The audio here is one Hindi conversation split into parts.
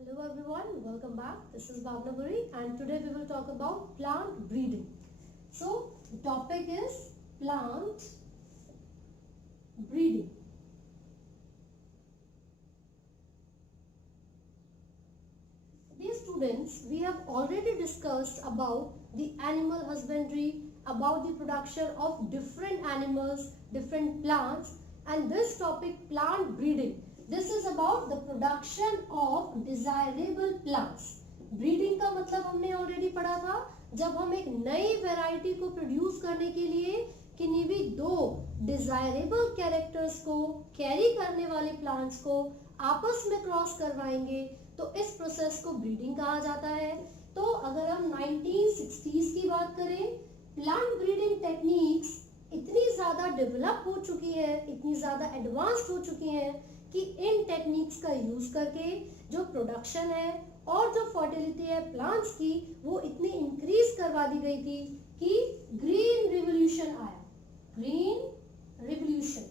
Hello everyone, welcome back. This is Bhavna Puri and today we will talk about plant breeding. So, the topic is plant breeding. Dear students, we have already discussed about the animal husbandry, about the production of different animals, different plants, and this topic plant breeding. This is about the production of desirable plants. Breeding का मतलब हमने ऑलरेडी पढ़ा था, जब हम एक नई वैरायटी को प्रोड्यूस करने के लिए किन्हीं भी दो डिजायरेबल कैरेक्टर्स को कैरी करने वाले प्लांट्स को आपस में क्रॉस करवाएंगे, तो इस प्रोसेस को ब्रीडिंग कहा जाता है। तो अगर हम 1960s की बात करें, प्लांट ब्रीडिंग टेक्निक्स इतनी ज्यादा डेवलप हो चुकी है, इतनी ज्यादा एडवांस्ड हो चुकी है कि इन टेक्निक्स का यूज करके जो प्रोडक्शन है और जो फर्टिलिटी है प्लांट्स की, वो इतनी इंक्रीज करवा दी गई थी कि ग्रीन रिवॉल्यूशन आया। ग्रीन रिवॉल्यूशन,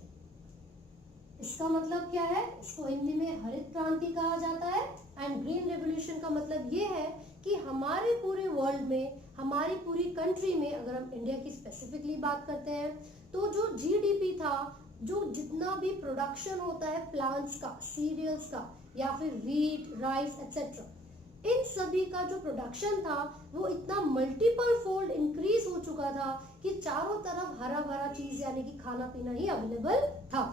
इसका मतलब क्या है? इसको हिंदी में हरित क्रांति कहा जाता है। एंड ग्रीन रेवोल्यूशन का मतलब ये है कि हमारे पूरे वर्ल्ड में, हमारी पूरी कंट्री में, अगर हम इंडिया की स्पेसिफिकली बात करते हैं, तो जो जीडीपी था, जो जितना भी प्रोडक्शन होता है प्लांट्स का, सीरियल्स का, या फिर व्हीट, राइस एटसेट्रा, इन सभी का जो प्रोडक्शन था वो इतना मल्टीपल फोल्ड इंक्रीज हो चुका था कि चारों तरफ हरा भरा चीज यानी कि खाना पीना ही अवेलेबल था।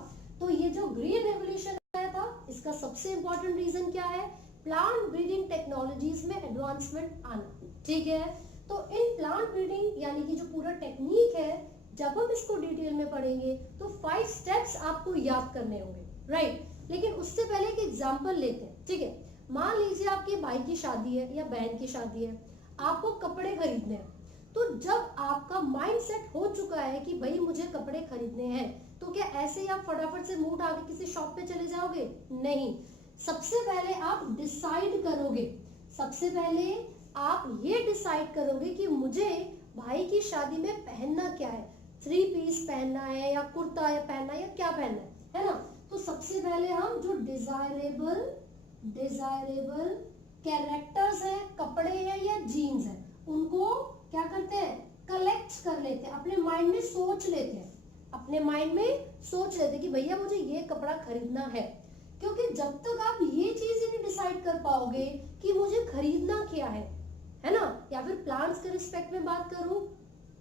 तो ये जो ग्रीन रेवोल्यूशन आया था, इसका सबसे इंपॉर्टेंट रीजन क्या है? प्लांट ब्रीडिंग टेक्नोलॉजीज में एडवांसमेंट आना। ठीक है, तो इन प्लांट ब्रीडिंग यानी कि जो पूरा टेक्निक है, जब हम इसको डिटेल में पढ़ेंगे तो 5 स्टेप्स आपको याद करने होंगे, राइट? लेकिन उससे पहले एक एग्जांपल लेते हैं। ठीक है, मान लीजिए आपके भाई की शादी है या बहन की शादी है, आपको कपड़े खरीदने हैं। तो जब आपका माइंड सेट हो चुका है कि भाई मुझे कपड़े खरीदने हैं, तो क्या ऐसे ही आप फटाफट से मुंह उठा के किसी शॉप पे चले जाओगे? नहीं, सबसे पहले आप डिसाइड करोगे। सबसे पहले आप ये डिसाइड करोगे कि मुझे भाई की शादी में पहनना क्या है, 3 पीस पहनना है या कुर्ता या पहनना है या क्या पहनना है ना? तो सबसे पहले हम जो डिजायरेबल कैरेक्टर्स है, कपड़े हैं या जीन्स है, उनको क्या करते हैं? कलेक्ट कर लेते हैं, अपने माइंड में सोच लेते हैं, अपने माइंड में सोच लेते कि भैया मुझे ये कपड़ा खरीदना है। क्योंकि जब तक आप ये चीज ही नहीं डिसाइड कर पाओगे कि मुझे खरीदना क्या है ना? या फिर प्लांट्स के रिस्पेक्ट में बात करूं,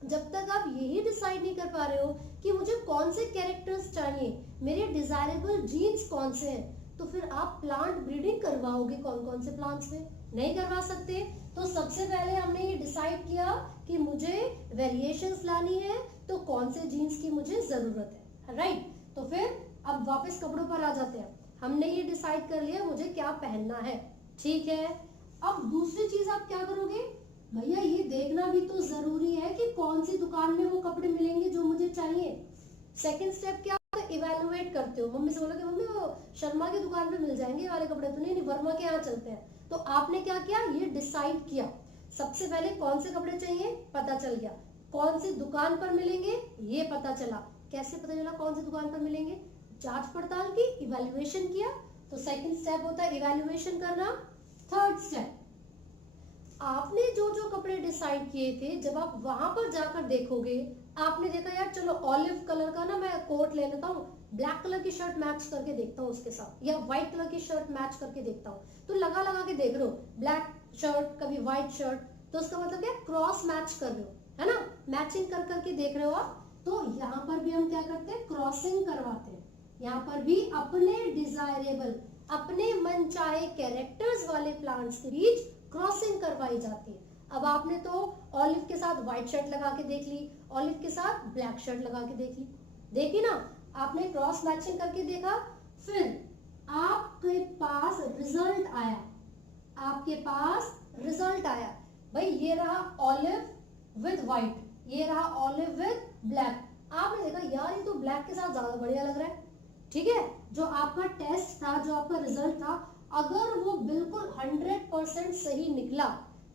जब तक आप यही डिसाइड नहीं कर पा रहे हो कि मुझे कौन से कैरेक्टर्स चाहिए, मेरे डिजायरेबल जीन्स कौन से हैं, तो फिर आप प्लांट ब्रीडिंग करवाओगे कौन कौन से प्लांट्स में? नहीं करवा सकते। तो सबसे पहले हमने ये डिसाइड किया कि मुझे वेरिएशंस लानी है, तो कौन से जीन्स की मुझे जरूरत है, राइट? तो फिर अब वापस कपड़ों पर आ जाते हैं। हमने ये डिसाइड कर लिया मुझे क्या पहनना है, ठीक है। अब दूसरी चीज आप क्या करोगे? भैया ये देखना भी तो जरूरी है कि कौन सी दुकान में वो कपड़े मिलेंगे जो मुझे चाहिए। सेकंड स्टेप क्या होता है? इवेलुएट करते हो। मम्मी से बोलोगे मम्मी वो शर्मा की दुकान पे मिल जाएंगे वाले कपड़े, तो नहीं वर्मा के यहाँ चलते हैं। तो आपने क्या किया? ये डिसाइड किया। सबसे पहले कौन से कपड़े चाहिए पता चल गया, कौन सी दुकान पर मिलेंगे ये पता चला। कैसे पता चला कौन सी दुकान पर मिलेंगे? जांच पड़ताल की, इवेल्युएशन किया। तो सेकंड स्टेप होता है इवेल्युएशन करना। थर्ड स्टेप, आपने जो जो कपड़े डिसाइड किए थे, जब आप वहां पर जाकर देखोगे, आपने देखा यार चलो ऑलिव कलर का ना मैं कोट ले लेता हूँ, ब्लैक कलर की शर्ट मैच करके देखता हूँ उसके साथ, या व्हाइट कलर की शर्ट मैच करके देखता हूँ। तो लगा लगा के देख रहे हो, ब्लैक शर्ट कभी व्हाइट शर्ट, तो उसका मतलब क्या? क्रॉस मैच कर रहे हो, है ना? मैचिंग कर करके देख रहे हो आप। तो यहाँ पर भी हम क्या करते हैं? क्रॉसिंग करवाते हैं। यहाँ पर भी अपने डिजायरेबल, अपने मन चाहे कैरेक्टर्स वाले प्लांट्स के बीच क्रॉसिंग करवाई जाती है। अब आपने तो ऑलिव के साथ व्हाइट शर्ट लगा के देख ली, ऑलिव के साथ ब्लैक शर्ट लगा के देख ली, देखी ना? आपने क्रॉस मैचिंग करके देखा, फिर आपके पास रिजल्ट आया, आपके पास रिजल्ट आया, भाई ये रहा ऑलिव विद व्हाइट, ये रहा ऑलिव विद ब्लैक। आपने देखा यार ये तो ब्लैक के साथ ज्यादा बढ़िया लग रहा है, ठीक है। जो आपका टेस्ट था, जो आपका रिजल्ट था, अगर वो बिल्कुल 100% सही निकला,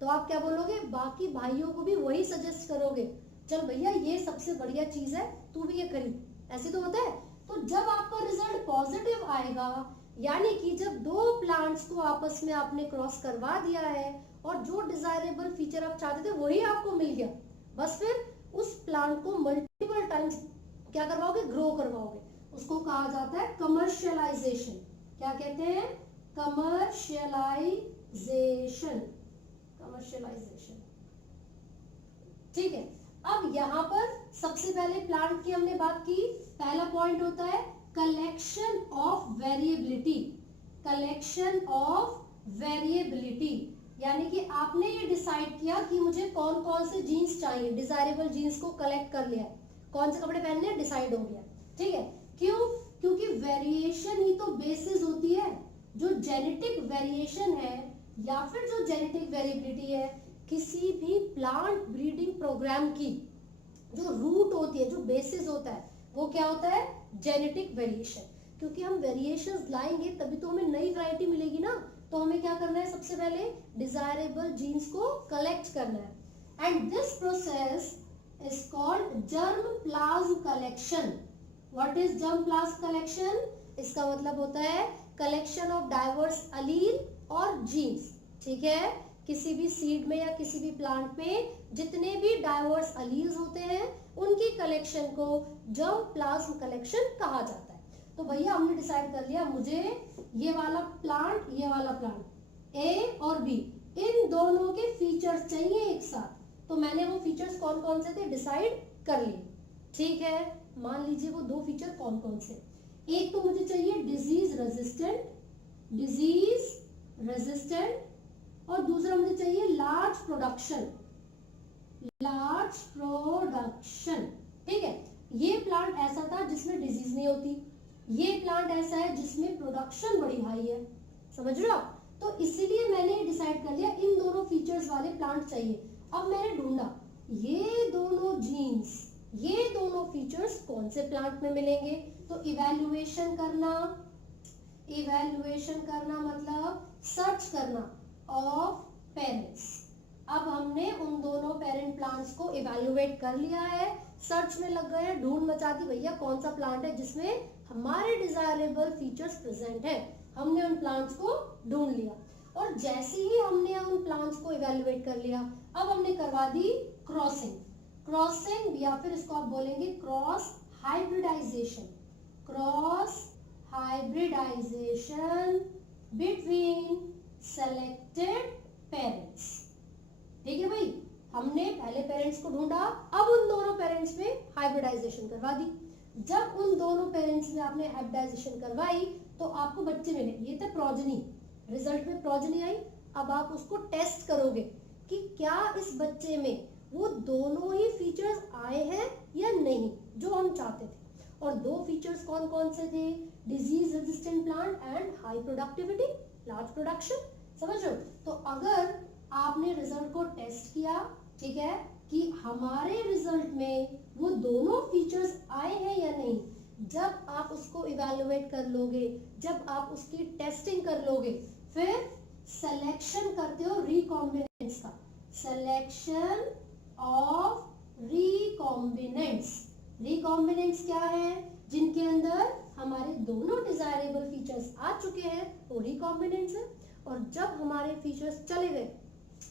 तो आप क्या बोलोगे? बाकी भाइयों को भी वही सजेस्ट करोगे, चल भैया ये सबसे बढ़िया चीज है, तू भी ये खरीद। ऐसे तो होता है। तो जब आपका रिजल्ट पॉजिटिव आएगा, यानी कि जब दो प्लांट्स को आपस में आपने क्रॉस करवा दिया है और जो डिजायरेबल फीचर आप चाहते थे वही आपको मिल गया, बस फिर उस प्लांट को मल्टीपल टाइम्स क्या करवाओगे, ग्रो करवाओगे। उसको कहा जाता है कमर्शियलाइजेशन। क्या कहते हैं, कमर्शियलाइजेशन, कमर्शियलाइजेशन। ठीक है, अब यहाँ पर सबसे पहले प्लांट की हमने बात की। पहला पॉइंट होता है collection of variability, collection of variability, यानी कि आपने ये डिसाइड किया कि मुझे कौन कौन से जीन्स चाहिए, डिजायरेबल जीन्स को कलेक्ट कर लिया, कौन से कपड़े पहनने डिसाइड हो गया। ठीक है, क्यों, क्योंकि वेरिएशन ही तो बेसिस होती है। जो जेनेटिक वेरिएशन है या फिर जो जेनेटिक वेरिएबिलिटी है किसी भी प्लांट ब्रीडिंग प्रोग्राम की, जो रूट होती है, जो बेसिस होता है, वो क्या होता है, जेनेटिक वेरिएशन। क्योंकि हम वेरिएशंस लाएंगे तभी तो हमें नई वैरायटी मिलेगी ना। तो हमें क्या करना है, सबसे पहले डिजायरेबल जीन्स को कलेक्ट करना है, and this process is called germ plasm collection. What is germ plasm collection? इसका मतलब होता है कलेक्शन ऑफ डाइवर्स अलील और जीन्स। ठीक है, किसी भी सीड में या किसी भी प्लांट में जितने भी डाइवर्स अलील्स होते हैं उनकी कलेक्शन को जर्म प्लाज्म कलेक्शन कहा जाता है। तो भैया हमने डिसाइड कर लिया मुझे ये वाला प्लांट, ये वाला प्लांट ए और बी, इन दोनों के फीचर्स चाहिए एक साथ। तो मैंने वो फीचर्स कौन कौन से थे डिसाइड कर लिए। ठीक है, मान लीजिए वो दो फीचर कौन कौन से। एक तो मुझे चाहिए डिजीज रेजिस्टेंट, डिजीज रेजिस्टेंट, और दूसरा मुझे चाहिए लार्ज प्रोडक्शन, लार्ज प्रोडक्शन। ठीक है, ये प्लांट ऐसा था जिसमें डिजीज नहीं होती, ये प्लांट ऐसा है जिसमें प्रोडक्शन बड़ी हाई है। समझ रहे हो आप? तो इसीलिए मैंने डिसाइड कर लिया इन दोनों फीचर्स वाले प्लांट चाहिए। अब मैंने ढूंढा ये दोनों जीन्स, ये दोनों फीचर्स कौन से प्लांट में मिलेंगे। तो इवैल्यूएशन करना, इवैल्यूएशन करना मतलब सर्च करना ऑफ पेरेंट्स। अब हमने उन दोनों पेरेंट प्लांट्स को इवैल्यूएट कर लिया है, सर्च में लग गए हैं, ढूंढ मचा दी भैया कौन सा प्लांट है जिसमें हमारे डिजायरेबल फीचर्स प्रेजेंट है। हमने उन प्लांट्स को ढूंढ लिया, और जैसे ही हमने उन प्लांट्स को इवैल्यूएट कर लिया, अब हमने करवा दी क्रॉसिंग। क्रॉसिंग या फिर इसको आप बोलेंगे cross hybridization, cross hybridization between selected parents. ठीक है भाई, हमने पहले पेरेंट्स को ढूंढा, अब उन दोनों पेरेंट्स में हाइब्रिडाइजेशन करवा दी। जब उन दोनों पेरेंट्स में आपने हाइब्रिडाइजेशन करवाई तो आपको बच्चे मिले, ये थे प्रोजनी, रिजल्ट में प्रोजनी आई। अब आप उसको टेस्ट करोगे कि क्या इस बच्चे में वो दोनों ही फीचर्स आए हैं या नहीं जो हम चाहते थे। और दो फीचर्स कौन कौन से थे, disease resistant plant and high productivity, large production. समझ रहे हो? तो अगर आपने रिजल्ट को टेस्ट किया, ठीक है, कि हमारे रिजल्ट में वो दोनों फीचर्स आए हैं या नहीं, जब आप उसको इवैल्यूएट कर लोगे, जब आप उसकी टेस्टिंग कर लोगे, फिर सिलेक्शन करते हो रिकॉम्बिनेंट्स का, सिलेक्शन ऑफ रिकॉम्बिनेंट्स। रिकॉम्बिनेंट्स क्या है, जिनके अंदर हमारे दोनों डिजायरेबल फीचर्स आ चुके हैं, वो रिकॉम्बिनेंट्स है। और जब हमारे फीचर्स चले गए,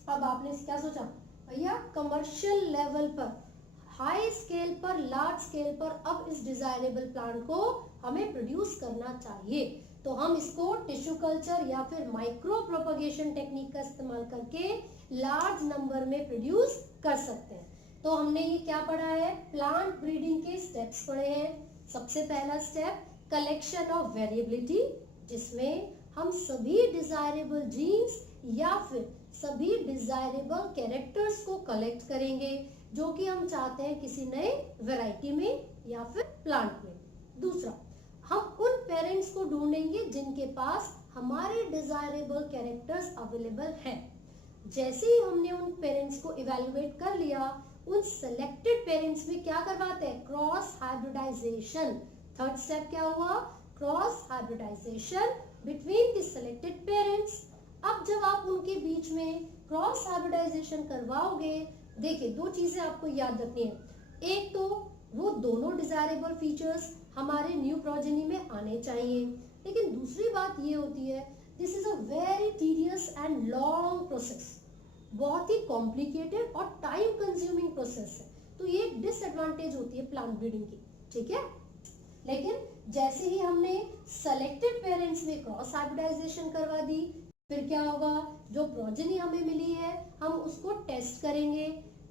अब आपने क्या सोचा, भैया कमर्शियल लेवल पर, हाई स्केल पर, लार्ज स्केल पर अब इस डिजायरेबल प्लांट को हमें प्रोड्यूस करना चाहिए। तो हम इसको टिश्यू कल्चर या फिर माइक्रो प्रोपगेशन टेक्निक का इस्तेमाल करके लार्ज नंबर में प्रोड्यूस कर सकते हैं। तो हमने ये क्या पढ़ा है, प्लांट ब्रीडिंग के स्टेप्स पढ़े हैं। सबसे पहला स्टेप कलेक्शन ऑफ वेरिएबिलिटी, जिसमें हम सभी डिजायरेबल जीन्स या फिर सभी डिजायरेबल कैरेक्टर्स को कलेक्ट करेंगे जो कि हम चाहते हैं किसी नए वैरायटी में या फिर प्लांट में। दूसरा, हम उन पेरेंट्स को ढूंढेंगे जिनके पास हमारे डिजायरेबल कैरेक्टर्स अवेलेबल हैं। जैसे ही हमने उन पेरेंट्स को इवैल्यूएट कर लिया, उन सेलेक्टेड पेरेंट्स में क्या करवाते हैं, क्रॉस हाइब्रिडाइजेशन। थर्ड स्टेप क्या हुआ, cross hybridization between the selected parents. अब जब आप उनके बीच में क्रॉस हाइब्रिडाइजेशन करवाओगे, देखिए दो चीजें आपको याद रखनी है। एक तो वो दोनों डिजायरेबल फीचर्स हमारे न्यू प्रोजेनी में आने चाहिए, लेकिन दूसरी बात ये होती है, this is a very tedious and long process, बहुत ही कॉम्प्लिकेटेड और टाइम कंज्यूमिंग प्रोसेस है। तो ये एक डिसएडवांटेज होती है प्लांट ब्रीडिंग की, ठीक है। लेकिन जैसे ही हमने सेलेक्टेड पेरेंट्स में क्रॉस हाइब्रिडाइजेशन करवा दी, फिर क्या होगा, जो प्रोजेनी हमें मिली है हम उसको टेस्ट करेंगे।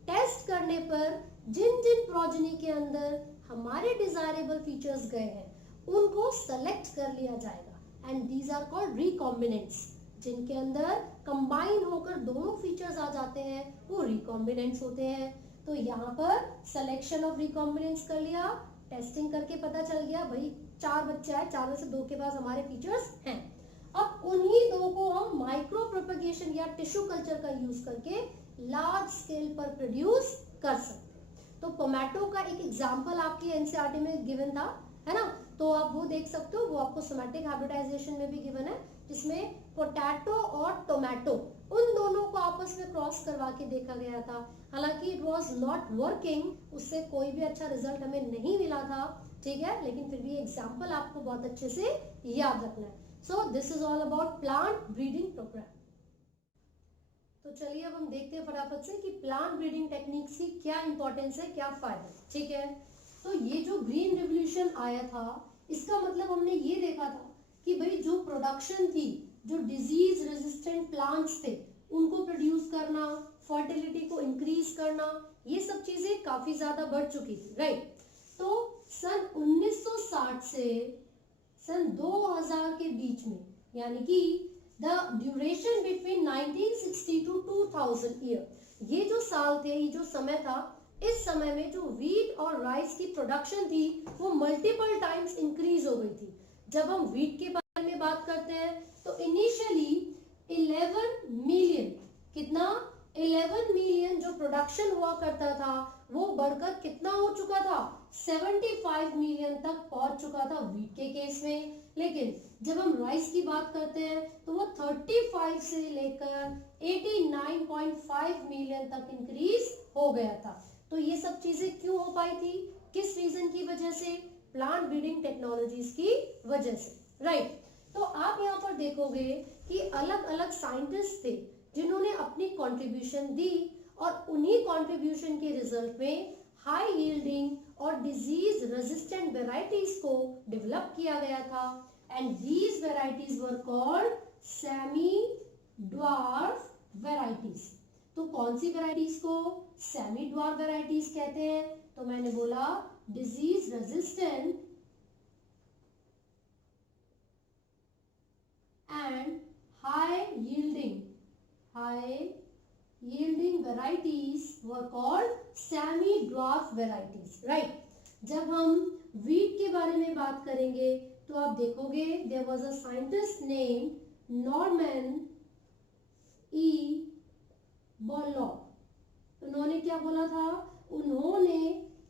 टेस्ट करने पर जिन जिन प्रोजेनी के अंदर हमारे डिजायरेबल फीचर्स गए हैं उनको सेलेक्ट कर लिया जाएगा and these are called recombinants. जिनके अंदर कंबाइन होकर दोनों फीचर्स आ जाते हैं वो रिकॉम्बिनेंट्स होते हैं। तो यहाँ पर सिलेक्शन ऑफ रिकॉम्बिनेंट्स कर लिया, टेस्टिंग करके पता चल गया भाई 4 बच्चे आए, 4 में से 2 के पास हमारे फीचर्स हैं। अब उन्हीं 2 को हम माइक्रो प्रोपेगेशन या टिश्यू कल्चर का यूज करके लार्ज स्केल पर प्रोड्यूस कर सकते हैं। तो टोमेटो का एक एग्जांपल आपके एनसीईआरटी में गिवन था, है ना, तो आप वो देख सकते हो, वो आपको सोमैटिक हाइब्रिडाइजेशन में भी गिवन है, जिसमें पोटैटो और टोमेटो उन दोनों को आपस में क्रॉस करवा के देखा गया था। हालांकि इट वाज नॉट वर्किंग, उससे कोई भी अच्छा रिजल्ट हमें नहीं मिला था, ठीक है, लेकिन फिर भी एग्जांपल आपको बहुत अच्छे से याद रखना है। So this is all about plant breeding program. तो चलिए अब हम देखते हैं फटाफट से कि प्लांट ब्रीडिंग टेक्निक्स की क्या इंपॉर्टेंस है, क्या फायदा, ठीक है। तो ये जो ग्रीन रिवॉल्यूशन आया था, इसका मतलब हमने ये देखा था कि भाई जो प्रोडक्शन थी, जो डिजीज रेजिस्टेंट प्लांट्स थे उनको प्रोड्यूस करना, फर्टिलिटी को इंक्रीज करना, ये सब चीजें काफी ज्यादा बढ़ चुकी थी, राइट। तो सन 1960 से सन 2000 के बीच में, यानी कि the duration between 1960 to 2000 year, ये जो साल थे, ये जो समय था, इस समय में जो व्हीट और राइस की प्रोडक्शन थी वो मल्टीपल टाइम्स इंक्रीज हो गई थी। जब हम व्हीट के बारे में बात करते हैं तो इनिशियली 11 मिलियन, कितना, 11 मिलियन जो प्रोडक्शन हुआ करता था वो बढ़कर कितना हो चुका था, 75 मिलियन तक पहुंच चुका था व्हीट के केस में। लेकिन जब हम राइस की बात करते हैं तो वो 35 से लेकर 89.5 मिलियन तक इंक्रीज हो गया था। तो ये सब चीजें क्यों हो पाई थी, किस रीजन की वजह से, प्लांट ब्रीडिंग टेक्नोलॉजीज की वजह से, राइट। तो आप यहाँ पर देखोगे कि अलग अलग साइंटिस्ट थे जिन्होंने अपनी कंट्रीब्यूशन दी और उन्हीं कंट्रीब्यूशन के रिजल्ट में हाई यील्डिंग और डिजीज रेजिस्टेंट वेराइटीज को डेवलप किया गया था and these varieties were called semi dwarf varieties. तो कौन सी वेराइटीज को सेमी ड्वार्फ वेराइटीज कहते हैं, तो मैंने बोला disease resistant and high yielding varieties were called semi dwarf varieties, right। जब हम wheat के बारे में बात करेंगे तो आप देखोगे there was a scientist named Norman E. Borlaug। उन्होंने क्या बोला था, उन्होंने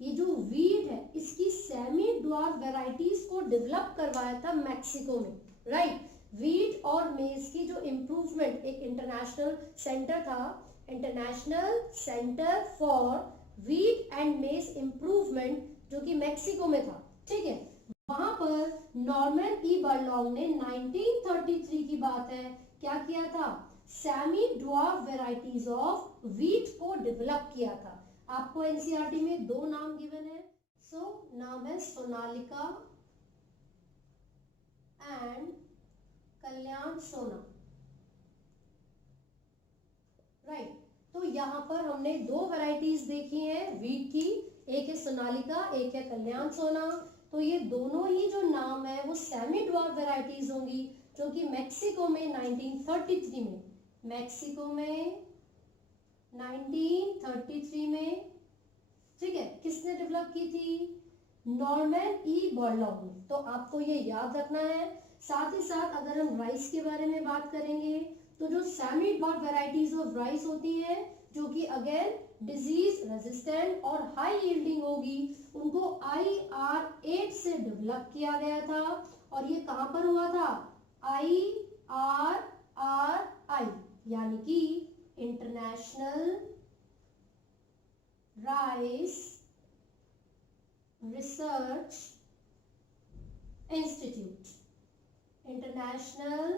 ये जो wheat है इसकी semi dwarf varieties को डेवलप करवाया था मैक्सिको में, राइट। व्हीट और मेज की जो इम्प्रूवमेंट, एक इंटरनेशनल सेंटर था, international centre for wheat and मेज इम्प्रूवमेंट, जो कि मैक्सिको में था, ठीक है। वहां पर नॉर्मन ई बर्लॉन्ग ने 1933 की बात है, क्या किया था, semi dwarf varieties of wheat को डेवलप किया था। आपको एनसीईआरटी में 2 नाम गिवन है, सो नाम है सोनालिका एंड कल्याण सोना, राइट। तो यहाँ पर हमने 2 वैरायटीज देखी हैं व्हीट की, एक है सोनालिका, एक है कल्याण सोना। तो ये दोनों ही जो नाम है वो सेमी ड्वार्फ वैरायटीज होंगी, जो कि मैक्सिको में 1933 में, मैक्सिको में 1933 में, ठीक है, किसने डेवलप की थी, नॉर्मन ई बॉर्लॉग ने। तो आपको ये याद रखना है। साथ ही साथ अगर हम राइस के बारे में बात करेंगे तो जो semi dwarf varieties of rice होती है, जो कि अगेन डिजीज रेजिस्टेंट और हाई यील्डिंग होगी, उनको IR8 से डेवलप किया गया था। और ये कहां पर हुआ था, IRRI, यानी कि international rice research institute, international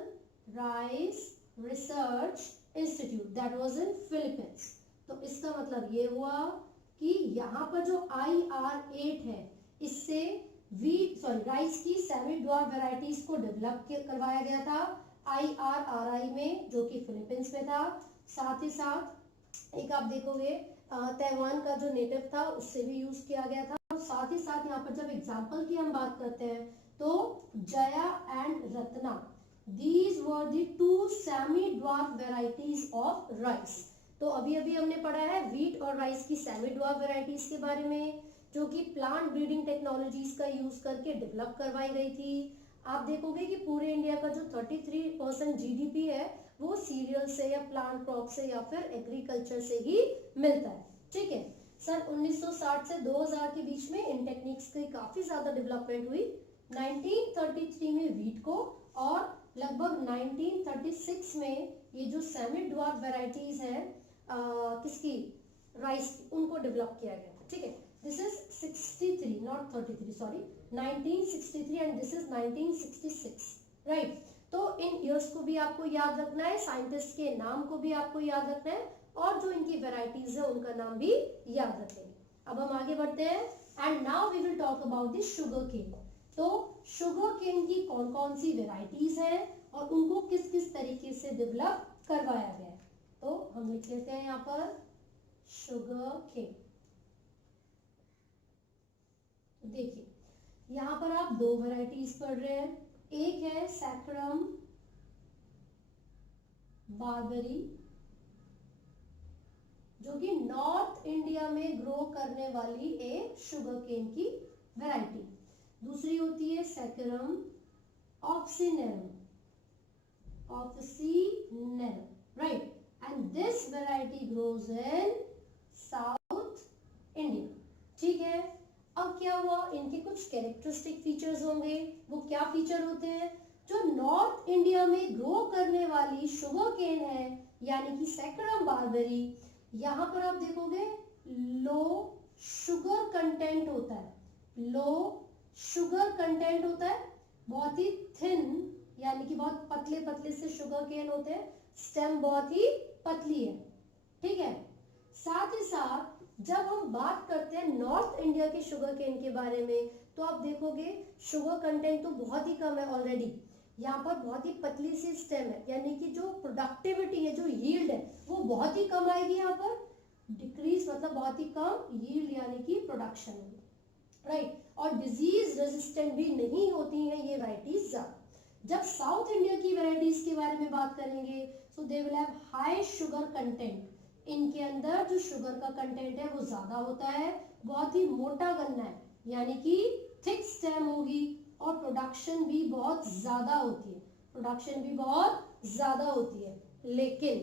rice research institute, that was in Philippines. तो इसका मतलब ये हुआ कि यहाँ पर जो IR8 है, इससे राइस की सेमी ड्वार्फ वेराइटीज को डेवलप करवाया गया था IRRI में, जो कि फिलीपींस में था। साथ ही साथ एक आप देखोगे ताइवान का जो नेटिव था उससे भी यूज किया गया था। और साथ ही साथ यहाँ पर जब एग्जाम्पल की हम बात करते हैं तो Jaya and Ratna, these were the two semi dwarf varieties of rice. तो अभी अभी हमने पढ़ा है व्हीट और राइस की सेमी ड्वार्फ वेराइटीज के बारे में, जो कि प्लांट ब्रीडिंग टेक्नोलॉजीज का यूज करके डेवलप करवाई गई थी। आप देखोगे कि पूरे इंडिया का जो 33% GDP है वो सीरियल से या प्लांट क्रॉप से या फिर एग्रीकल्चर से ही मिलता है। ठीक है, सन 1960 से 2000 के बीच में इन टेक्निक्स की काफी ज्यादा डेवलपमेंट हुई। 1933 में व्हीट को और लगभग 1936 में ये जो सेमी ड्वार्फ वेराइटीज है किसकी, राइस की, उनको डेवलप किया गया था। ठीक है, this is 63 not 33, sorry 1963 and this is 1966, right. तो इन ईयर्स को भी आपको याद रखना है, साइंटिस्ट के नाम को भी आपको याद रखना है और जो इनकी वेराइटीज है उनका नाम भी याद रखेंगे। अब हम आगे बढ़ते हैं and now we will talk about the sugar cane. तो शुगर केन की कौन कौन सी वेराइटीज हैं और उनको किस किस तरीके से डेवलप करवाया गया है। तो हम लिख लेते हैं यहाँ पर शुगर केन। देखिए यहाँ पर आप दो वेराइटीज पढ़ रहे हैं, एक है सैकरम बारबेरी जो कि नॉर्थ इंडिया में ग्रो करने वाली एक शुगर केन की वैरायटी, दूसरी होती है saccharum officinarum, right, and this variety grows in South India. ठीक है, अब क्या हुआ, इनके कुछ कैरेक्टरिस्टिक फीचर्स होंगे। वो क्या फीचर होते हैं, जो नॉर्थ इंडिया में ग्रो करने वाली शुगर केन है यानी कि सैकरम बारबेरी, यहाँ पर आप देखोगे लो शुगर कंटेंट होता है, लो शुगर कंटेंट होता है, बहुत ही थिन यानी कि बहुत पतले पतले से शुगर केन होते हैं, स्टेम बहुत ही पतली है। ठीक है, साथ ही साथ जब हम बात करते हैं नॉर्थ इंडिया के शुगर केन के बारे में तो आप देखोगे शुगर कंटेंट तो बहुत ही कम है ऑलरेडी, यहाँ पर बहुत ही पतली सी स्टेम है, यानी कि जो प्रोडक्टिविटी है, जो यील्ड है वो बहुत ही कम आएगी। यहाँ पर डिक्रीज मतलब बहुत ही कम यील्ड यानी कि प्रोडक्शन होगी, राइट। और डिजीज रेजिस्टेंट भी नहीं होती हैं ये वैरायटीज ज्यादा। जब साउथ इंडिया की वैरायटीज के बारे में बात करेंगे so they will have high sugar content, इनके अंदर जो शुगर का कंटेंट है वो ज्यादा होता है, बहुत ही मोटा गन्ना है यानी कि थिक स्टेम होगी और प्रोडक्शन भी बहुत ज्यादा होती है, प्रोडक्शन भी बहुत ज्यादा होती है। लेकिन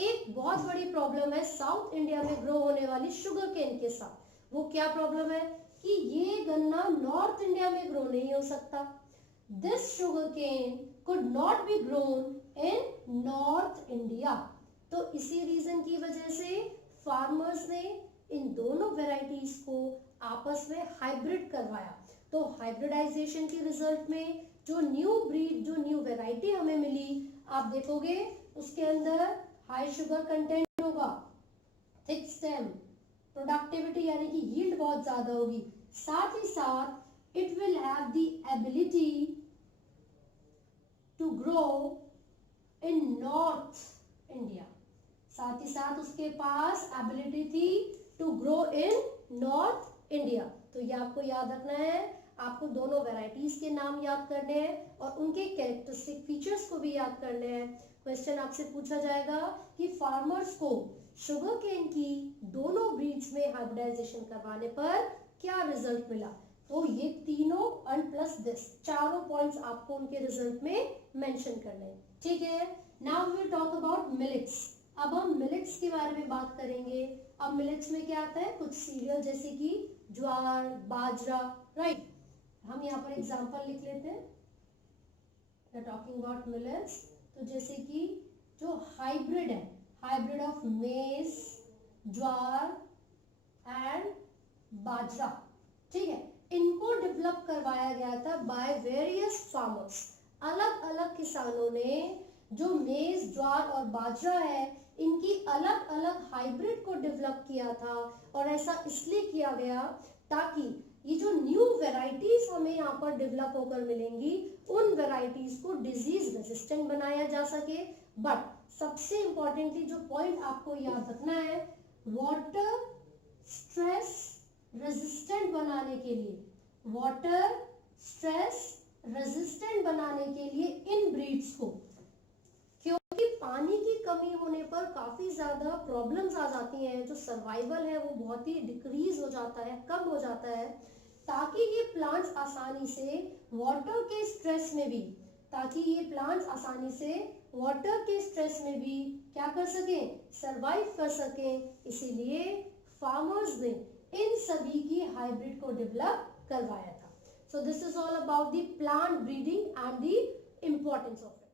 एक बहुत बड़ी प्रॉब्लम है साउथ इंडिया में ग्रो होने वाली शुगर केन के साथ, वो क्या प्रॉब्लम है कि ये गन्ना नॉर्थ इंडिया में ग्रो नहीं हो सकता। This sugar cane could not be grown in North India. तो इसी रीजन की वजह से फार्मर्स ने इन दोनों वेराइटीज को आपस में हाइब्रिड करवाया। तो हाइब्रिडाइजेशन के रिजल्ट में जो न्यू ब्रीड, जो न्यू वेराइटी हमें मिली, आप देखोगे उसके अंदर हाई शुगर कंटेंट होगा, थिक स्टेम, प्रोडक्टिविटी यानी कि यील्ड बहुत ज्यादा होगी, साथ ही साथ it will have the ability to grow in North India, साथ ही साथ उसके पास एबिलिटी थी to grow in North India. तो ये आपको याद रखना है, आपको दोनों वैरायटीज के नाम याद करने हैं और उनके कैरेक्टरिस्टिक फीचर्स को भी याद करने हैं। क्वेश्चन आपसे पूछा जाएगा कि फार्मर्स को शुगर केन की दोनों ब्रीड्स में हाइब्रिडाइजेशन करवाने पर क्या रिजल्ट मिला। तो ये तीनों एंड प्लस दिस चारों पॉइंट्स आपको उनके रिजल्ट में मेंशन करने हैं। ठीक है, now we will talk about millets. अब हम मिलेट्स के बारे में बात करेंगे। अब मिलेट्स में क्या आता है, कुछ सीरियल जैसे कि ज्वार, बाजरा, राइट। हम यहाँ पर एग्जांपल लिख लेते हैं, we are talking about millets. तो जैसे कि जो हाइब्रिड है, हाइब्रिड ऑफ मेज, ज्वार एंड बाजरा, ठीक है, इनको डेवलप करवाया गया था बाय वेरियस फार्मर्स। अलग अलग किसानों ने जो मेज, ज्वार और बाजरा है इनकी अलग अलग हाइब्रिड को डेवलप किया था, और ऐसा इसलिए किया गया ताकि ये जो न्यू वेराइटीज हमें यहाँ पर डेवलप होकर मिलेंगी उन वेराइटीज को डिजीज रेजिस्टेंट बनाया जा सके। बट सबसे इंपॉर्टेंटली जो पॉइंट आपको याद रखना है, वाटर स्ट्रेस रेजिस्टेंट बनाने के लिए, वाटर स्ट्रेस रेजिस्टेंट बनाने के लिए इन ब्रीड्स को, क्योंकि पानी की कमी होने पर काफी ज्यादा प्रॉब्लम्स आ जाती हैं, जो सर्वाइवल है वो बहुत ही डिक्रीज हो जाता है, कम हो जाता है, ताकि ये प्लांट्स आसानी से वाटर के स्ट्रेस में भी, ताकि ये प्लांट्स आसानी से वाटर के स्ट्रेस में भी क्या कर सकें, सरवाइव कर सकें। इसीलिए फार्मर्स ने इन सभी की हाइब्रिड को डेवलप करवाया था। सो this is all about the plant breeding and the importance of it.